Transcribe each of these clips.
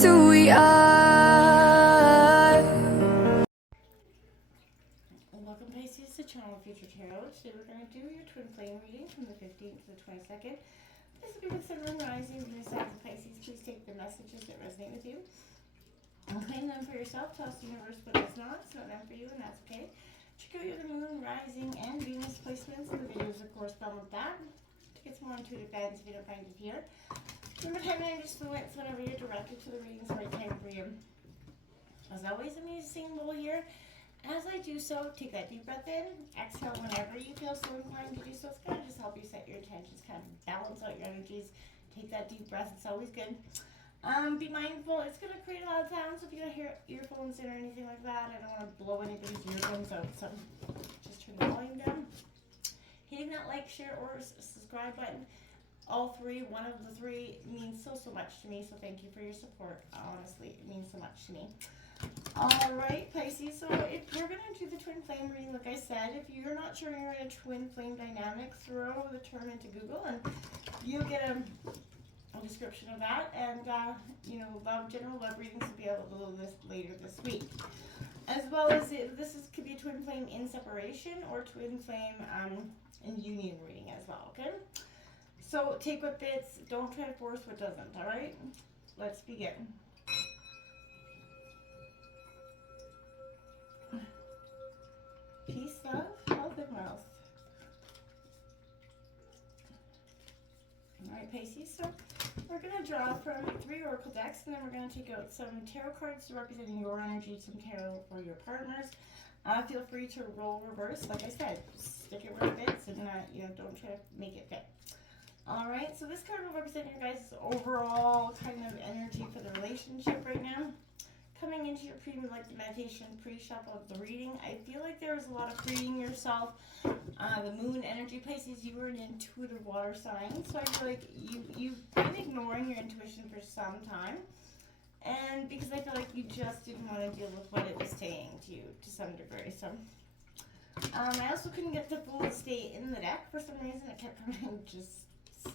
that's who we are. Welcome Pisces to Channel Future Tarot. Today we're going to do your twin flame reading from the 15th to the 22nd. This will be with Sun, Moon, Rising, Venus, signs of Pisces. Please take the messages that resonate with you and claim them for yourself. Tell us the universe what is not. It's not meant for you, and that's okay. Check out your Moon, Rising, and Venus placements and the videos that correspond with that to get some more intuitive guidance if you don't find it here. Remember, time and influence whenever you're directed to the readings right time for you. As always, I'm using the same rule here. As I do so, take that deep breath in, exhale whenever you feel so inclined to do so. It's going to just help you set your intentions, kind of balance out your energies. Take that deep breath, it's always good. Be mindful, it's going to create a lot of sounds, so if you don't hear earphones in or anything like that, I don't want to blow anybody's eardrums out, so just turn the volume down. Hitting that like, share, or subscribe button, all three, one of the three, means so much to me, so thank you for your support. Honestly, it means so much to me. Alright, Pisces, so if you're going to do the twin flame reading, like I said, if you're not sure you're in a twin flame dynamic, throw the term into Google and you'll get a description of that. And, general love readings will be available later this week. As well as could be a twin flame in separation or twin flame in union reading as well, okay? So take what fits, don't try to force what doesn't, alright? Let's begin. Peace, love, health, and wealth. Alright, Pisces, so we're going to draw from 3 oracle decks, and then we're going to take out some tarot cards representing your energy, some tarot for your partners. Feel free to roll reverse, like I said, stick it where it fits, and don't try to make it fit. Alright, so this card will represent your guys' overall kind of energy for the relationship right now. Coming into your meditation pre-shuffle of the reading, I feel like there was a lot of freeing yourself. The moon energy, Pisces, you were an intuitive water sign, so I feel like you've been ignoring your intuition for some time, and because I feel like you just didn't want to deal with what it was saying to you to some degree. So I also couldn't get the Fool to stay in the deck for some reason. It kept coming, just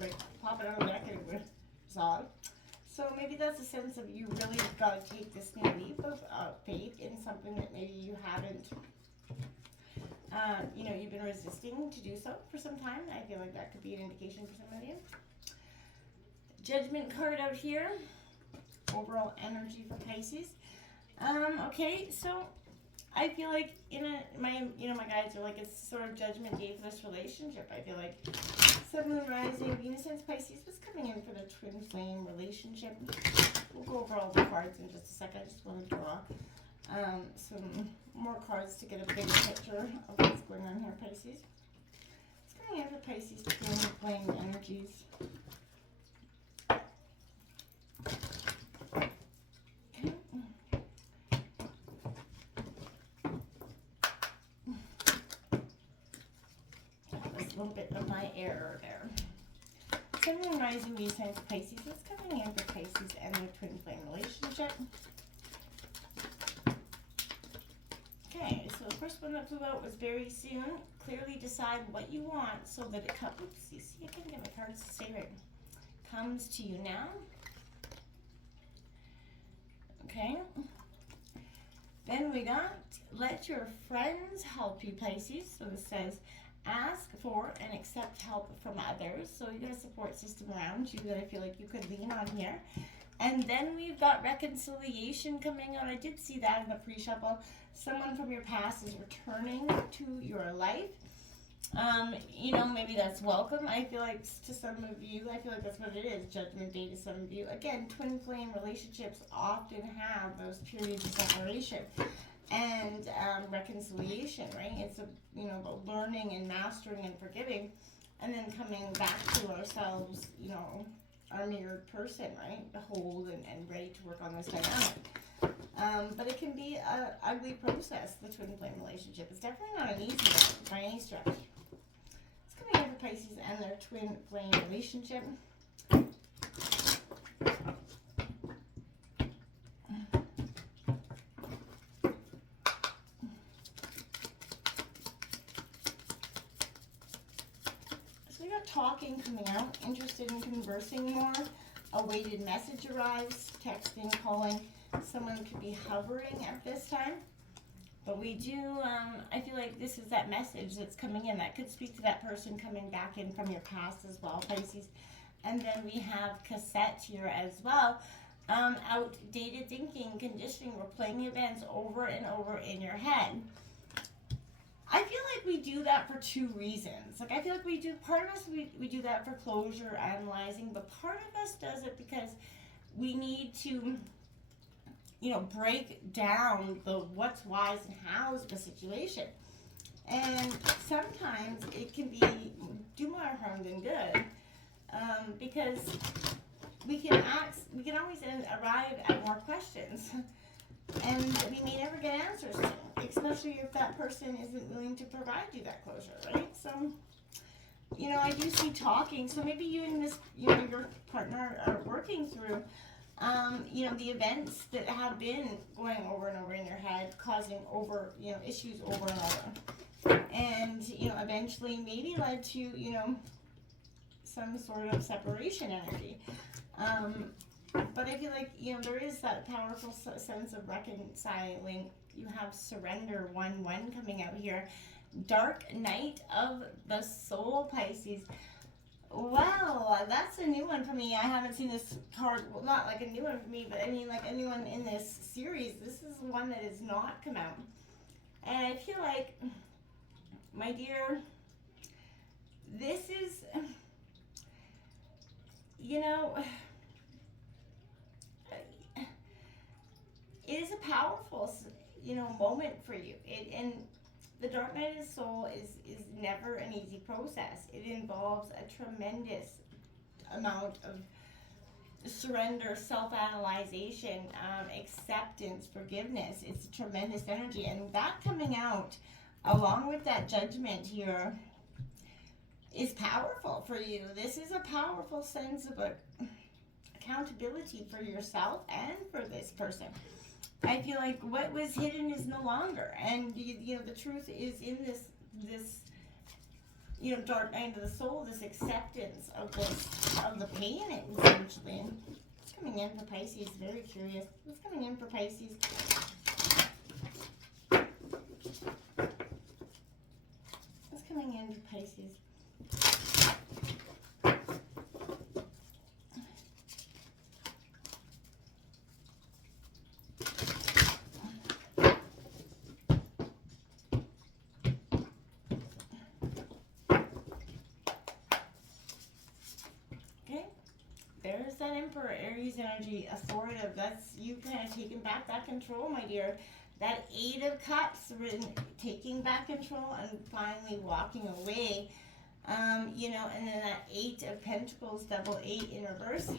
like popping out of the deck, and it was odd. So maybe that's a sense of you really got to take this new leap of faith in something that maybe you haven't, you've been resisting to do so for some time. I feel like that could be an indication for some of you. Judgment card out here. Overall energy for Pisces. Okay, so I feel like my guides are like, it's sort of judgment day for this relationship. I feel like Sun, Moon, Rising, Venus, and Pisces was coming in for the twin flame relationship. We'll go over all the cards in just a second. I just want to draw some more cards to get a bigger picture of what's going on here, Pisces. It's coming in for Pisces twin flame energies. A little bit of my error there. Sun, Moon, Rising, Venus, and Pisces. What's coming in for Pisces and their twin flame relationship? Okay, so the first one that flew out was very soon. Clearly decide what you want so that it comes. Oops, you see, I can't get my cards to stay right. Comes to you now. Okay. Then we got let your friends help you, Pisces. So this says, ask for and accept help from others. So you got a support system around you that I feel like you could lean on here. And then we've got reconciliation coming out. I did see that in the pre-shuffle. Someone from your past is returning to your life. Maybe that's welcome. I feel like to some of you, I feel like that's what it is, judgment day to some of you. Again, twin flame relationships often have those periods of separation and reconciliation, right? It's about learning and mastering and forgiving, and then coming back to ourselves, our mirrored person, right? Whole and ready to work on this dynamic. But it can be an ugly process, the twin flame relationship. It's definitely not an easy one by any stretch. It's coming in for Pisces and their twin flame relationship. So we got talking coming out, interested in conversing more. A weighted message arrives, texting, calling. Someone could be hovering at this time. But we do, I feel like this is that message that's coming in. That could speak to that person coming back in from your past as well, Pisces. And then we have cassette here as well. Outdated thinking, conditioning. We're playing events over and over in your head. I feel like we do that for two reasons. Like, I feel like we do, part of us, we do that for closure, analyzing, but part of us does it because we need to, you know, break down the what's, whys, and how's of the situation. And sometimes it can do more harm than good, because we can always arrive at more questions, and we may never get answers to, especially if that person isn't willing to provide you that closure, right? So, you know, I do see talking. So maybe you and this, you know, your partner are working through, you know, the events that have been going over and over in your head, causing issues over and over, and you know, eventually maybe led to, you know, some sort of separation energy. But I feel like, you know, there is that powerful sense of reconciling. You have surrender 1-1 coming out here. Dark night of the soul, Pisces. Wow, that's a new one for me. I haven't seen this card, well, not like a new one for me, but I mean like a new one in this series. This is one that has not come out. And I feel like, my dear, this is, you know, it is a powerful, you know, moment for you. And the dark night of the soul is never an easy process. It involves a tremendous amount of surrender, self-analyzation, acceptance, forgiveness. It's a tremendous energy. And that coming out along with that judgment here is powerful for you. This is a powerful sense of accountability for yourself and for this person. I feel like what was hidden is no longer, and you know, the truth is in this you know, dark night of the soul, this acceptance of the pain, essentially. What's coming in for Pisces? Very curious. What's coming in for Pisces? What's coming in for Pisces? There's that Emperor, Aries energy, authoritative. That's you kind of taking back that control, my dear. That 8 of Cups, taking back control and finally walking away. You know, and then that 8 of Pentacles, double 8 in reverse.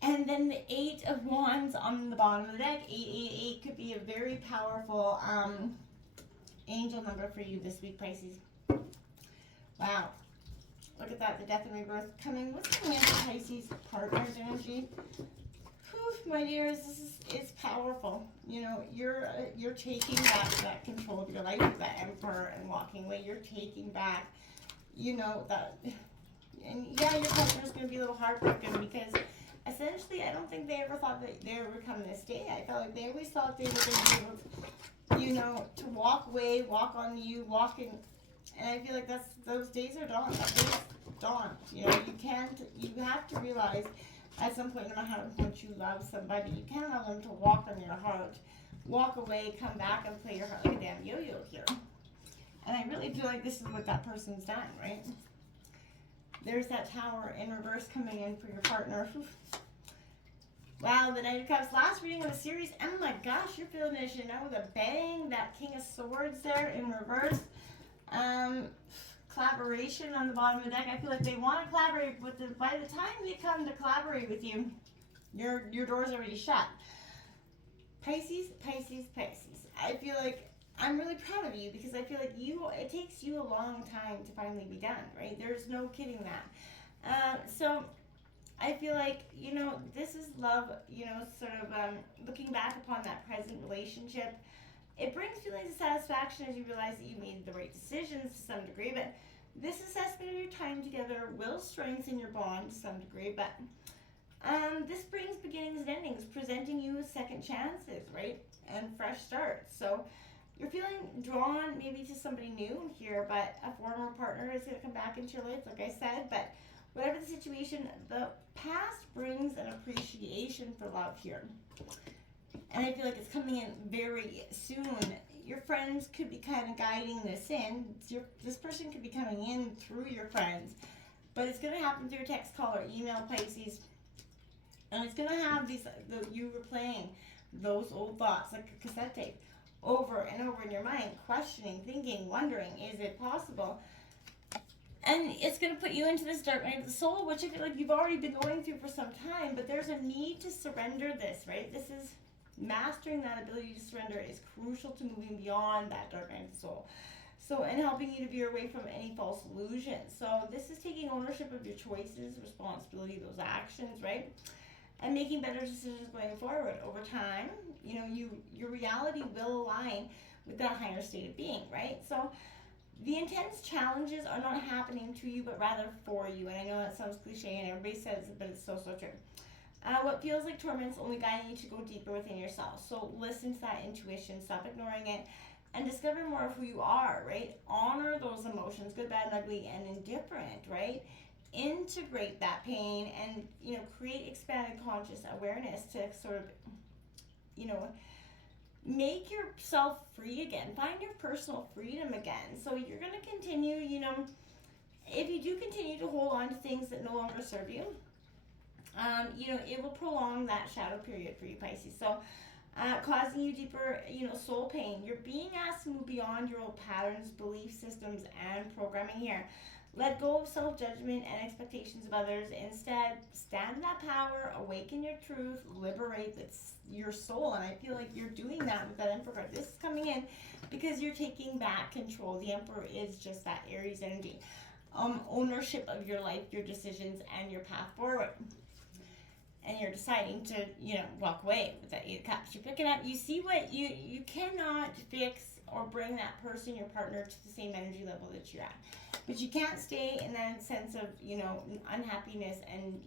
And then the 8 of Wands on the bottom of the deck. 888 could be a very powerful angel number for you this week, Pisces. Wow. Look at that, the death and rebirth coming. What's coming in for Pisces? Partners energy. Whew, my dears, it's powerful. You know, you're taking back that control of your life with that Emperor and walking away. You're taking back, you know, that. And yeah, your partner's going to be a little heartbroken because essentially I don't think they ever thought that they would come this day. I felt like they always thought they were going to be able to, you know, to walk away, walk on you, walk in. And I feel like those days are dawn. That day's dawn. You know, you have to realize at some point, no matter how much you love somebody, you can't allow them to walk on your heart, walk away, come back and play your heart like a damn yo-yo here. And I really feel like this is what that person's done, right? There's that Tower in reverse coming in for your partner. Wow, the Knight of Cups, last reading of the series. Oh my gosh, you're feeling this, you know, the bang, that King of Swords there in reverse. Collaboration on the bottom of the deck. I feel like they want to collaborate with them. By the time they come to collaborate with you, your door's already shut. Pisces, Pisces, Pisces. I feel like I'm really proud of you because I feel like it takes you a long time to finally be done, right? There's no kidding that. So I feel like, you know, this is love, you know, sort of looking back upon that present relationship. It brings feelings of satisfaction as you realize that you made the right decisions to some degree, but This assessment of your time together will strengthen your bond to some degree, but this brings beginnings and endings, presenting you with second chances, right? And fresh starts. So you're feeling drawn maybe to somebody new here, but a former partner is going to come back into your life, like I said. But whatever the situation, the past brings an appreciation for love here. And I feel like it's coming in very soon. Your friends could be kind of guiding this in. This person could be coming in through your friends. But it's going to happen through text, call, or email, Pisces. And it's going to have you replaying those old thoughts like a cassette tape over and over in your mind, questioning, thinking, wondering, is it possible? And it's going to put you into this dark night of the soul, which I feel like you've already been going through for some time, but there's a need to surrender this, right? This is mastering that ability to surrender is crucial to moving beyond that dark night of the soul. So, and helping you to veer away from any false illusions. So this is taking ownership of your choices, responsibility of those actions, right? And making better decisions going forward. Over time, your reality will align with that higher state of being, right? So the intense challenges are not happening to you, but rather for you. And I know that sounds cliche and everybody says it, but it's so, so true. What feels like torment's only guiding you to go deeper within yourself. So listen to that intuition, stop ignoring it, and discover more of who you are, right? Honor those emotions, good, bad, and ugly, and indifferent, right? Integrate that pain and, create expanded conscious awareness to sort of, make yourself free again. Find your personal freedom again. So you're going to continue, if you do continue to hold on to things that no longer serve you, it will prolong that shadow period for you, Pisces. So, causing you deeper, soul pain. You're being asked to move beyond your old patterns, belief systems, and programming here. Let go of self-judgment and expectations of others. Instead, stand in that power, awaken your truth, liberate your soul. And I feel like you're doing that with that Emperor card. This is coming in because you're taking back control. The Emperor is just that Aries energy. Ownership of your life, your decisions, and your path forward. And you're deciding to, walk away with that 8 of Cups. You're picking up, you see what you cannot fix or bring that person, your partner, to the same energy level that you're at. But you can't stay in that sense of, unhappiness and,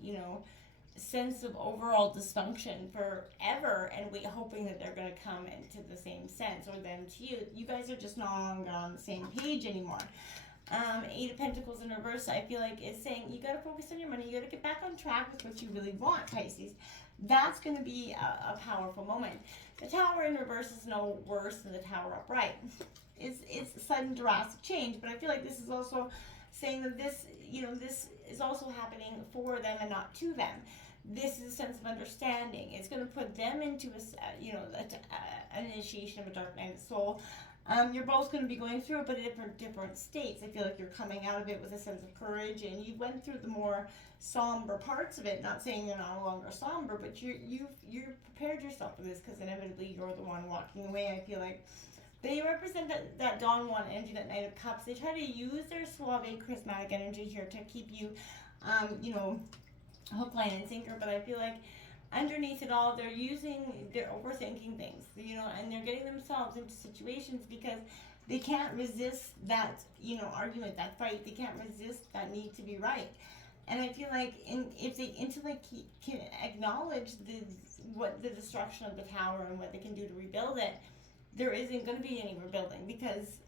sense of overall dysfunction forever and hoping that they're going to come into the same sense or them to you. You guys are just no longer on the same page anymore. 8 of Pentacles in reverse, I feel like is saying you got to focus on your money. You got to get back on track with what you really want, Pisces. That's going to be a powerful moment. The Tower in reverse is no worse than the Tower upright. It's sudden drastic change, but I feel like this is also saying that this is also happening for them and not to them. This is a sense of understanding. It's going to put them into an initiation of a dark night of the soul. You're both going to be going through it, but at different states. I feel like you're coming out of it with a sense of courage, and you went through the more somber parts of it. Not saying you're no longer somber, but you've prepared yourself for this because inevitably you're the one walking away. I feel like they represent that Dawn One energy, that Knight of Cups. They try to use their suave, charismatic energy here to keep you, hook, line, and sinker. But I feel like underneath it all, they're overthinking things, and they're getting themselves into situations because they can't resist that, argument, that fight. They can't resist that need to be right. And I feel like until they can acknowledge the destruction of the tower and what they can do to rebuild it, there isn't going to be any rebuilding because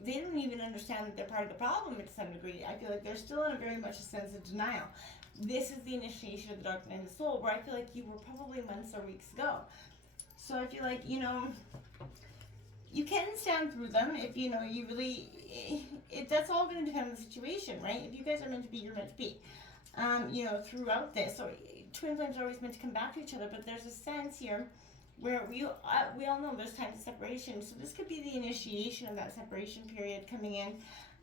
they don't even understand that they're part of the problem to some degree. I feel like they're still in a very much a sense of denial. This is the initiation of the dark night of the soul, where I feel like you were probably months or weeks ago. So I feel like, you can stand through them if, you really, that's all going to depend on the situation, right? If you guys are meant to be, you're meant to be, throughout this. So twin flames are always meant to come back to each other, but there's a sense here where we all know there's times of separation. So this could be the initiation of that separation period coming in,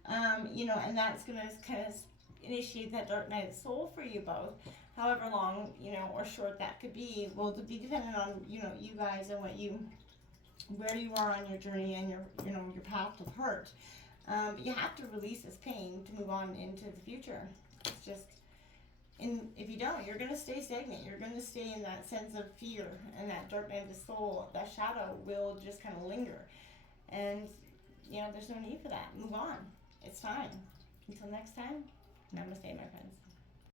and that's going to kind of initiate that dark night of the soul for you both. However long, or short that could be, will be dependent on, you guys and where you are on your journey and your path of hurt. But you have to release this pain to move on into the future. It's just, if you don't, you're going to stay stagnant. You're going to stay in that sense of fear, and that dark night of the soul, that shadow will just kind of linger. And, there's no need for that. Move on. It's time. Until next time, namaste, my friends.